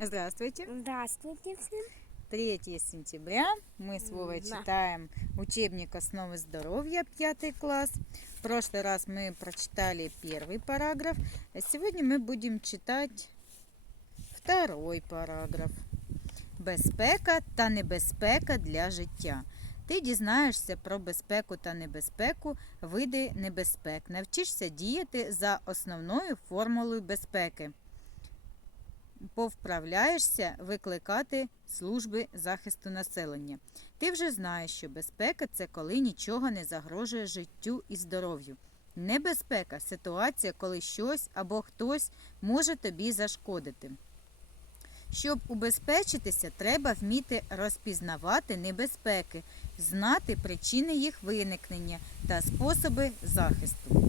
Здравствуйте. Здравствуйте всем. 3 сентября. Мы с Вовой Да. читаем учебник «Основы здоровья», 5 класс. В прошлый раз мы прочитали первый параграф, а сегодня мы будем читать второй параграф. Безпека та небезпека для життя. Ти дізнаєшся про безпеку та небезпеку, види небезпек. Навчишся діяти за основною формулою безпеки. Повправляєшся викликати служби захисту населення. Ти вже знаєш, що безпека це коли нічого не загрожує життю і здоров'ю. Небезпека ситуація, коли щось або хтось може тобі зашкодити. Щоб убезпечитися, треба вміти розпізнавати небезпеки, знати причини їх виникнення та способи захисту.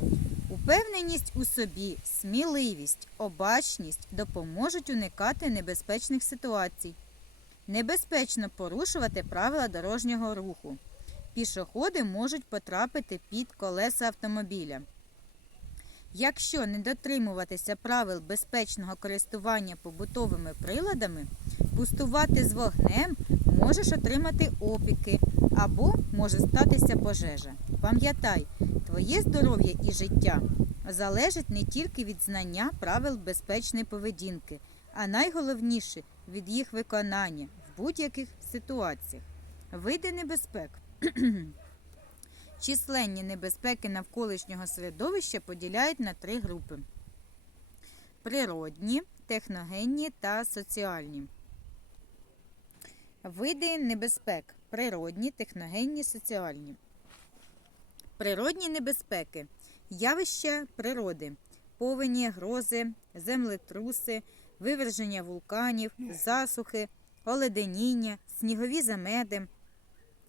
Упевненість у собі, сміливість, обачність допоможуть уникати небезпечних ситуацій. Небезпечно порушувати правила дорожнього руху. Пішоходи можуть потрапити під колеса автомобіля. Якщо не дотримуватися правил безпечного користування побутовими приладами, пустувати з вогнем можеш отримати опіки або може статися пожежа. Пам'ятай, твоє здоров'я і життя залежить не тільки від знання правил безпечної поведінки, а найголовніше від їх виконання в будь-яких ситуаціях. Види небезпек. Численні небезпеки навколишнього середовища поділяють на три групи: природні, техногенні та соціальні. Види небезпек природні, техногенні, соціальні. Природні небезпеки явища природи, повені, грози, землетруси, виверження вулканів, засухи, оледеніння, снігові замети,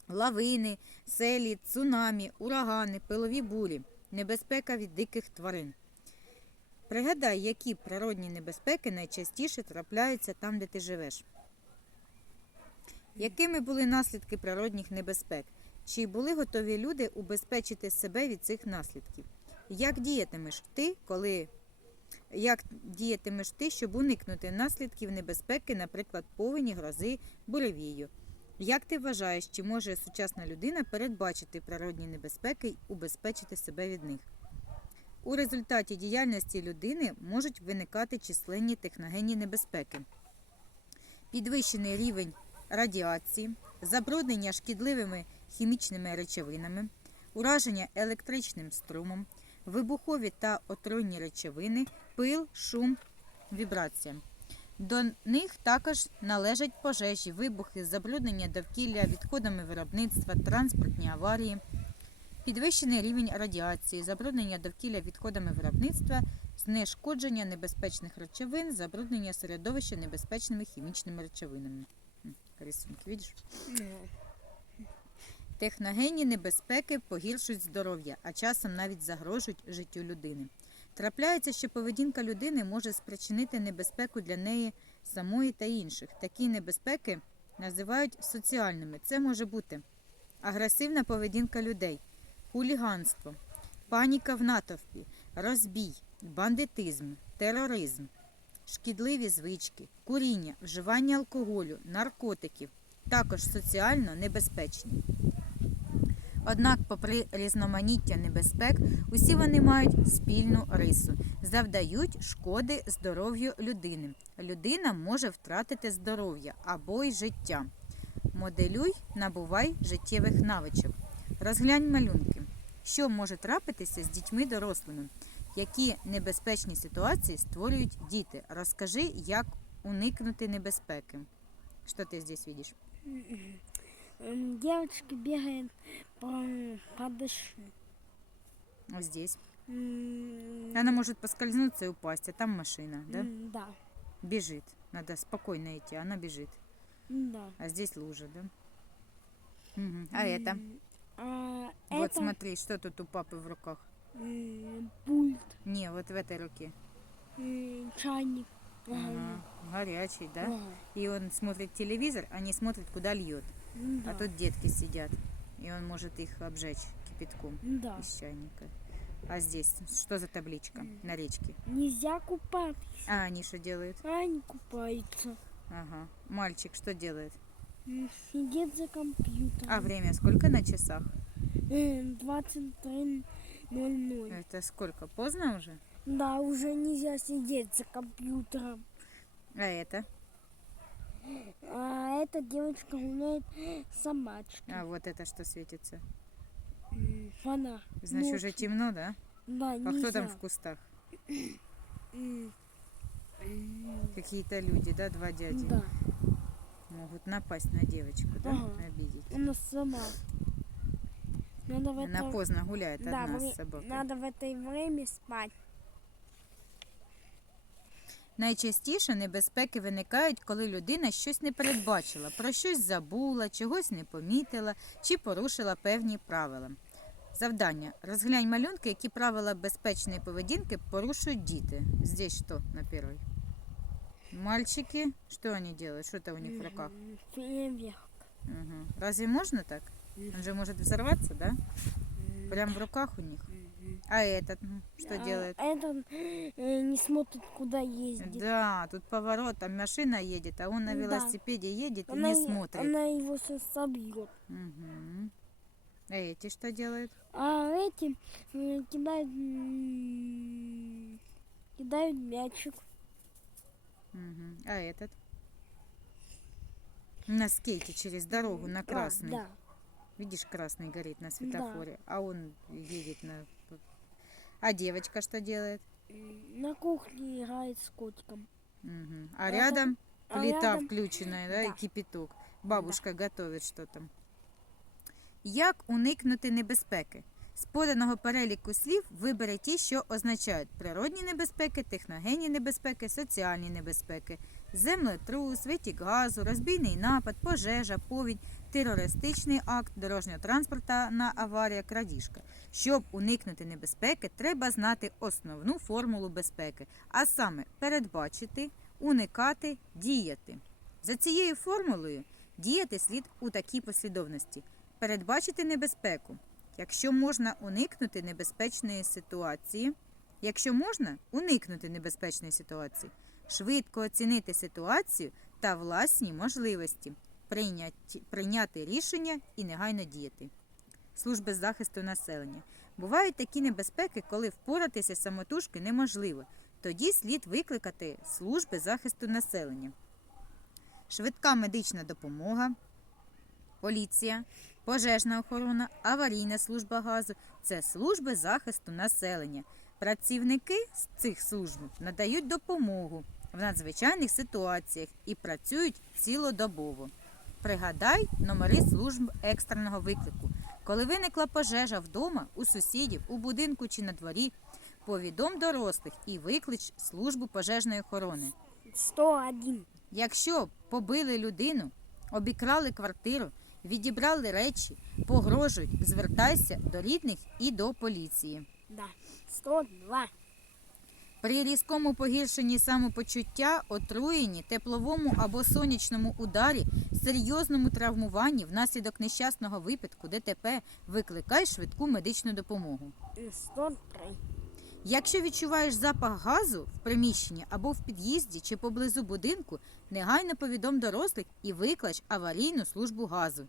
лавини, селі, цунамі, урагани, пилові бурі, небезпека від диких тварин. Пригадай, які природні небезпеки найчастіше трапляються там, де ти живеш. Якими були наслідки природних небезпек? Чи були готові люди убезпечити себе від цих наслідків? Як діятимеш ти, коли як діятимеш ти, щоб уникнути наслідків небезпеки, наприклад, повені, грози, буревію? Як ти вважаєш, чи може сучасна людина передбачити природні небезпеки й убезпечити себе від них? У результаті діяльності людини можуть виникати численні техногенні небезпеки. Підвищений рівень радіації, забруднення шкідливими хімічними речовинами, ураження електричним струмом, вибухові та отруйні речовини, пил, шум, вібрація. До них також належать пожежі, вибухи, забруднення довкілля відходами виробництва, транспортні аварії, підвищений рівень радіації, забруднення довкілля відходами виробництва, знешкодження небезпечних речовин, забруднення середовища небезпечними хімічними речовинами. Рисунки, видиш? Техногенні небезпеки погіршують здоров'я, а часом навіть загрожують життю людини. Трапляється, що поведінка людини може спричинити небезпеку для неї самої та інших. Такі небезпеки називають соціальними. Це може бути агресивна поведінка людей, хуліганство, паніка в натовпі, розбій, бандитизм, тероризм, шкідливі звички, куріння, вживання алкоголю, наркотиків, також соціально небезпечні. Однак, попри різноманіття небезпек, усі вони мають спільну рису, завдають шкоди здоров'ю людини. Людина може втратити здоров'я або й життя. Моделюй, набувай життєвих навичок. Розглянь малюнки. Що може трапитися з дітьми дорослими? Які небезпечні ситуації створюють діти? Розкажи, як уникнути небезпеки. Що ти здесь видиш? М, Девочки бегают по, по дышу. Ось здесь. М, Она может поскользнуться и упасть, а там машина, да? м, Да. Бежит. Надо спокойно идти, она бежит. Да. А здесь лужа, да? Мгм. А это? М, А Вот это смотри, что тут у папы в руках. пульт, Не, вот в этой руке. чайник. Ага, горячий, да? Ага. И он смотрит телевизор, а не смотрит, куда льет. Да. А тут детки сидят, и он может их обжечь кипятком Да. из чайника. А здесь что за табличка на речке? Нельзя купаться. А они что делают? Они купаются. Ага. Мальчик что делает? Сидит за компьютером. А время сколько на часах? Э, 23.00. Это сколько? Поздно уже? Да, уже нельзя сидеть за компьютером. А это? А эта девочка гуляет с собачкой. А вот это что светится? Фонарь. Значит, уже Ночью. темно, да? Да, А нельзя. кто там в кустах? Какие-то люди, да, два дяди? Да, Могут напасть на девочку, да? Ага. Обидеть. она сама. Надо в Она это... поздно гуляет да, одна вре- с собакой. надо в это время спать. Найчастіше небезпеки виникають, коли людина щось не передбачила, про щось забула, чогось не помітила чи порушила певні правила. Завдання. Розглянь малюнки, які правила безпечної поведінки порушують діти. Здесь что на первой? Мальчики, что они делают? Что это у них в руках? Фейерверк. Разве можно так? Он же может взорваться, да? М, Прям в руках у них. А этот м, что А делает? Этот э, не смотрит, куда ездит. Да, тут поворот, там машина едет, а он на Да. велосипеде едет и Она, не смотрит. она его сейчас собьет. Мгм. А эти что делают? А эти э, кидают, кидают мячик. Мгм. А этот? На скейте через дорогу на А, красный. да. Видишь, красный горит на светофоре, а он едет на... А девочка что делает? На кухне играет с котиком. Угу. А Это- рядом а плита рядом- включенная, да, и кипяток. Бабушка готовит что там. Як уникнути небезпеки? З поданого переліку слів вибери ті, що означають природні небезпеки, техногенні небезпеки, соціальні небезпеки, землетрус, витік газу, розбійний напад, пожежа, повінь, терористичний акт, дорожньо-транспортна аварія, крадіжка. Щоб уникнути небезпеки, треба знати основну формулу безпеки, а саме передбачити, уникати, діяти. За цією формулою діяти слід у такій послідовності: передбачити небезпеку, якщо можна уникнути небезпечної ситуації, якщо можна уникнути небезпечної ситуації, швидко оцінити ситуацію та власні можливості, прийняти, рішення і негайно діяти. Служби захисту населення. Бувають такі небезпеки, коли впоратися самотужки неможливо. Тоді слід викликати служби захисту населення. Швидка медична допомога, поліція, пожежна охорона, аварійна служба газу це служби захисту населення. Працівники з цих служб надають допомогу в надзвичайних ситуаціях і працюють цілодобово. Пригадай номери служб екстреного виклику. Коли виникла пожежа вдома, у сусідів, у будинку чи на дворі, повідом дорослих і виклич службу пожежної охорони. 101. Якщо побили людину, обікрали квартиру, відібрали речі, погрожують, звертайся до рідних і до поліції. Да. 102. При різкому погіршенні самопочуття, отруєнні, тепловому або сонячному ударі, серйозному травмуванні внаслідок нещасного випадку ДТП викликай швидку медичну допомогу. Э, 103. Якщо відчуваєш запах газу в приміщенні або в під'їзді чи поблизу будинку, негайно повідом дорослих і виклич аварійну службу газу.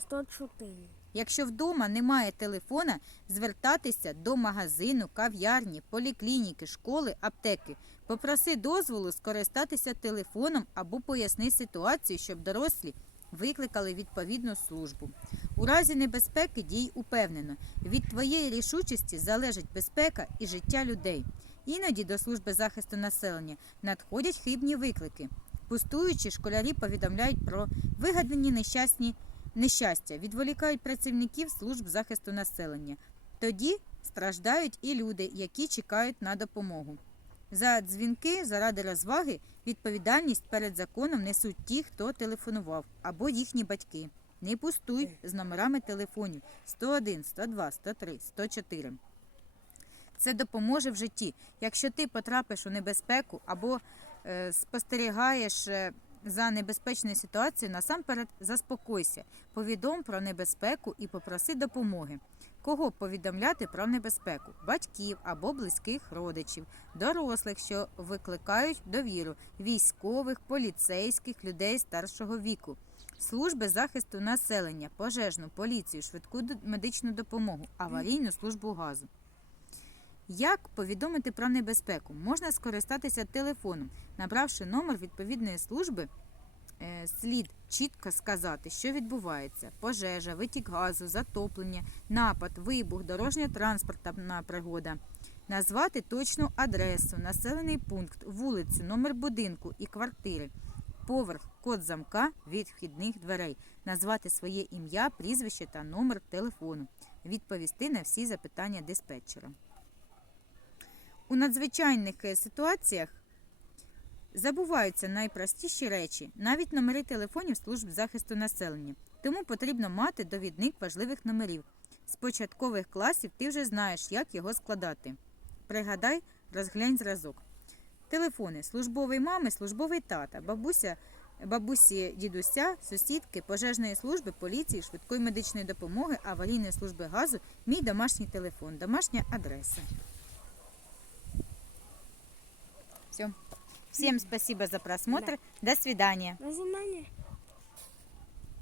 104. Якщо вдома немає телефона, звертатися до магазину, кав'ярні, поліклініки, школи, аптеки. Попроси дозволу скористатися телефоном або поясни ситуацію, щоб дорослі викликали відповідну службу. У разі небезпеки дій упевнено. Від твоєї рішучості залежить безпека і життя людей. Іноді до служби захисту населення надходять хибні виклики. Пустуючи, школярі повідомляють про вигадані нещасні нещастя, відволікають працівників служб захисту населення. Тоді страждають і люди, які чекають на допомогу. За дзвінки заради розваги відповідальність перед законом несуть ті, хто телефонував, або їхні батьки. Не пустуй з номерами телефонів 101, 102, 103, 104. Це допоможе в житті. Якщо ти потрапиш у небезпеку або е, спостерігаєш е, за небезпечною ситуацією, насамперед заспокойся, повідом про небезпеку і попроси допомоги. Кого повідомляти про небезпеку? Батьків або близьких родичів, дорослих, що викликають довіру, військових, поліцейських, людей старшого віку, служби захисту населення, пожежну, поліцію, швидку медичну допомогу, аварійну службу газу. Як повідомити про небезпеку? Можна скористатися телефоном, набравши номер відповідної служби, е, слід чітко сказати, що відбувається: пожежа, витік газу, затоплення, напад, вибух, дорожня транспортна пригода. Назвати точну адресу, населений пункт, вулицю, номер будинку і квартири, поверх, код замка від вхідних дверей, назвати своє ім'я, прізвище та номер телефону, відповісти на всі запитання диспетчера. У надзвичайних е, ситуаціях забуваються найпростіші речі, навіть номери телефонів служб захисту населення. Тому потрібно мати довідник важливих номерів. З початкових класів ти вже знаєш, як його складати. Пригадай, розглянь зразок. Телефони службовий мами, службовий тата, бабуся, бабусі дідуся, сусідки, пожежної служби, поліції, швидкої медичної допомоги, аварійної служби газу, мій домашній телефон, домашня адреса. Все. Всем спасибо за просмотр. До свидания. До свидания.